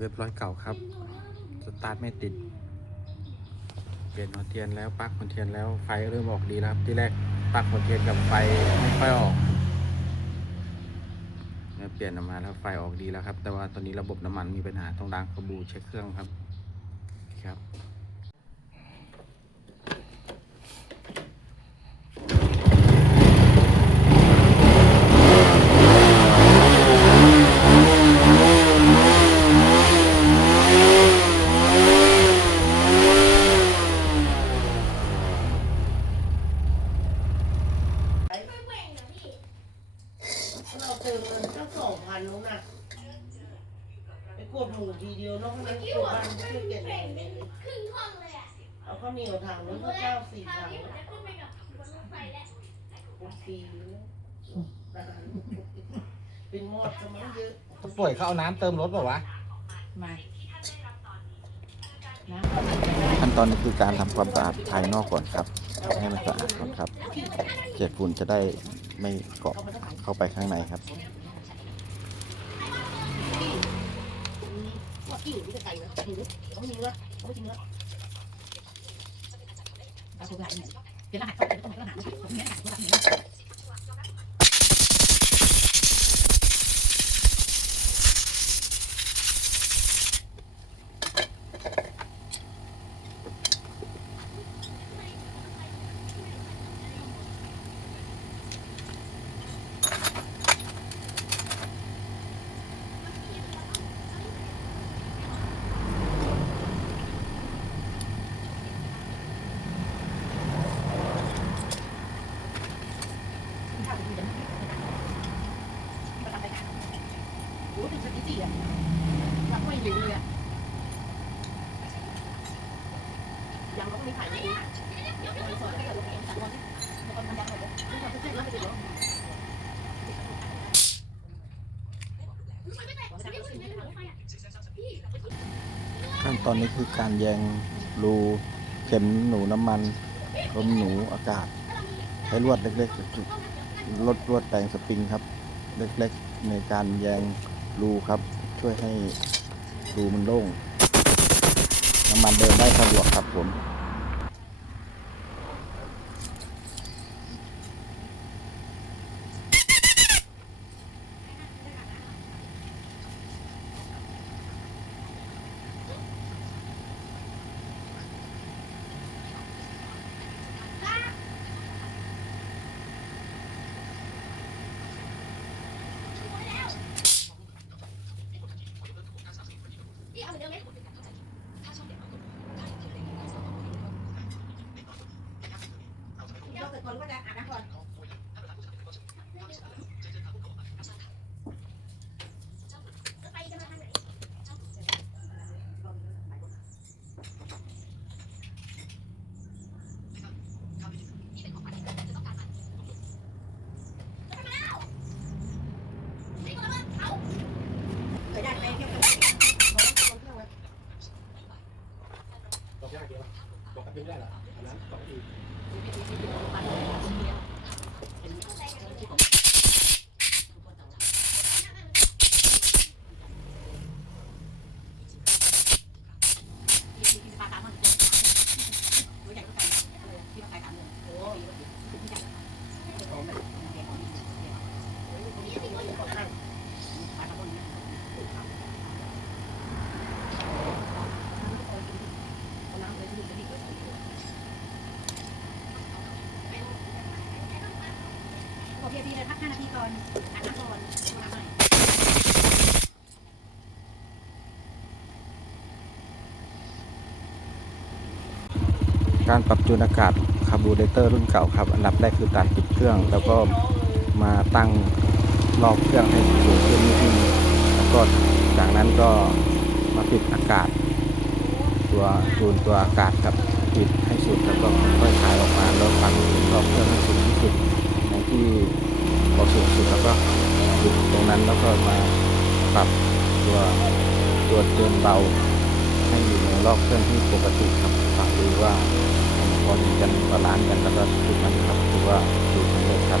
เว็บร้อยเก่าครับ สตาร์ทไม่ติด เปลี่ยนหัวเทียนแล้วปลั๊กหัวเทียนแล้วไฟเริ่มออกดีแล้วครับที่แรกปลั๊กหัวเทียนกับไฟไม่ค่อยออกเนี่ยเปลี่ยนออกมาแล้วไฟออกดีแล้วครับ แต่ว่าตอนนี้ระบบน้ำมันมีปัญหาต้องล้างกระบูเช็คเครื่องครับครับ เติมเงินตั้งสองพันนู้นน่ะไปกดหมูทีเดียวนอกนั้นกดบ้านช่วยเก็บเงินครึ่งห้องเลยอะเอาข้าวเหนียวถังนึงข้าเจ้าสี่ถังนี้ผมจะขึ้นไปกับบนรถไฟแล้วปีเป็นมอดสมังเยอะผู้ป่วยเขาเอาน้ำเติมรถเปล่าวะ มาขั้นตอนนี้คือการทำความสะอาดภายนอกก่อนครับ ให้มันสะอาดก่อนครับเศษฝุ่นจะได้ ไม่เกาะเข้าไปข้างในครับกินนี่จะไก่นะหิวต้องหิวละต้องกินละเอาตัวไหนเนี่ยเดี๋ยวรหัสเขาไปต้องหัสนเนี่ยรหัสตัวไหนเนี่ย ข้าวไปดูกันที่ประจำรายการ โอ้ถึงชั้นที่สี่อะยังไม่อยู่เลยอะยังต้องมีขายไม่ดียังไม่สอนให้กับลูกเองสามวันบางคนทำยังหมดเลยทุกคนจะแจ้งแล้วไปดูขั้นตอนนี้คือการแยงรูเข็มหนูน้ำมันลมหนูอากาศใช้ลวดเล็กๆลดลวดแปลงสปริงครับ เล็กๆ ในการแยง รูครับ ช่วยให้รูมันโล่งน้ำมันเดินได้สะดวกครับผม พี่เอาเหมือนเดิมไหม เดี๋ยวเกิดคนก็จะอาบน้ำก่อนไปจะมาทางไหนเคยได้ไหมเนี่ยบอกยากเดียวบอ กติไม่ได้หรออันนั้นปกอีก ปลาตามมันตัวใหญ่ก็ไปที่มันไปตามเลยโอ้ยที่ใหญ่ปลาตามมันน้ำเลยที่จะดีกว่า ขอ ก5นาทีก่อนอาบน้ำก่อนน้ำหน่การปรับจูนอากาศคาร์บูเรเตอร์รุ่นเก่าครับ อันดับแรกคือการปิดเครื่อง แล้วก็มาตั้งรอบเครื่องให้สูงขึ้นนิดนึงแล้วก็จากนั้นก็มาปิดอากาศ ตัวจูนตัวอากาศครับปิดให้สุดแล้วก็ค่อยถ่ายออกมาแล้วฟังรอบเครื่องให้สุดที่สุดในที่ อสูงสุดแล้วก็หยุดตรงนั้นแล้วก็มาปรับตัวตัวเตือนเบาให้อยู่ในรอบเครื่องที่ปกติครับฟังดูว่าพอดีกันบาลานซ์กันแล้วก็จุดนั้นครับถือว่าดูสำเร็จครับ